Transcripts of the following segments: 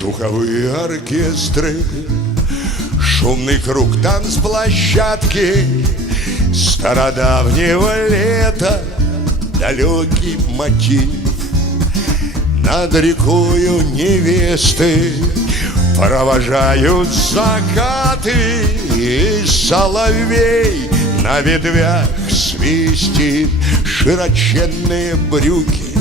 Духовые оркестры, шумный круг танцплощадки, стародавнего лета далекий мотив. Над рекою невесты провожают закаты, и соловей на ветвях свистит широченные брюки.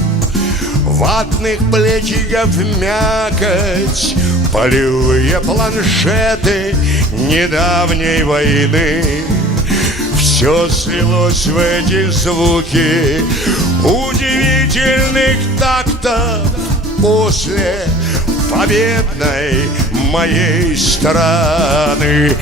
Ватных плечиков мякоть, полевые планшеты недавней войны. Все слилось в эти звуки удивительных тактов после победной моей страны.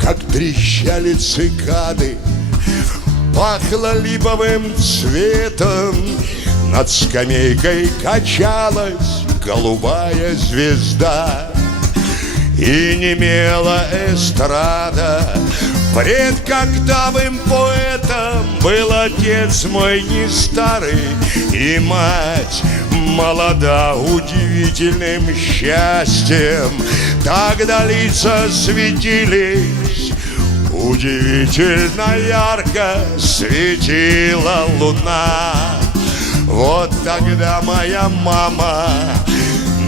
Как трещали цикады, пахло липовым цветом, над скамейкой качалась голубая звезда. И немела эстрада, пред коктавым поэтом был отец мой не старый, и мать молода удивительным счастьем. Тогда лица светились, удивительно ярко светила луна. Вот тогда моя мама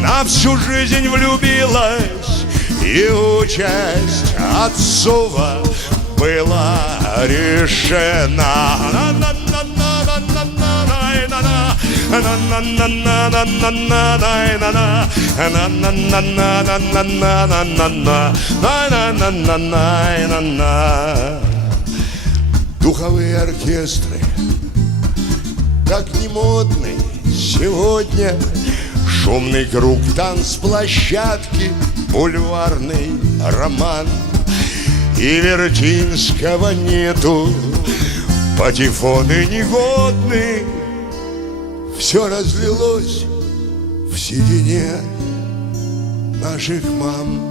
на всю жизнь влюбилась, и участь отцова была решена. Духовые оркестры так не модны сегодня. Шумный круг танцплощадки, бульварный роман. И Вертинского нету, патефоны негодны. Все разлилось в седине наших мам.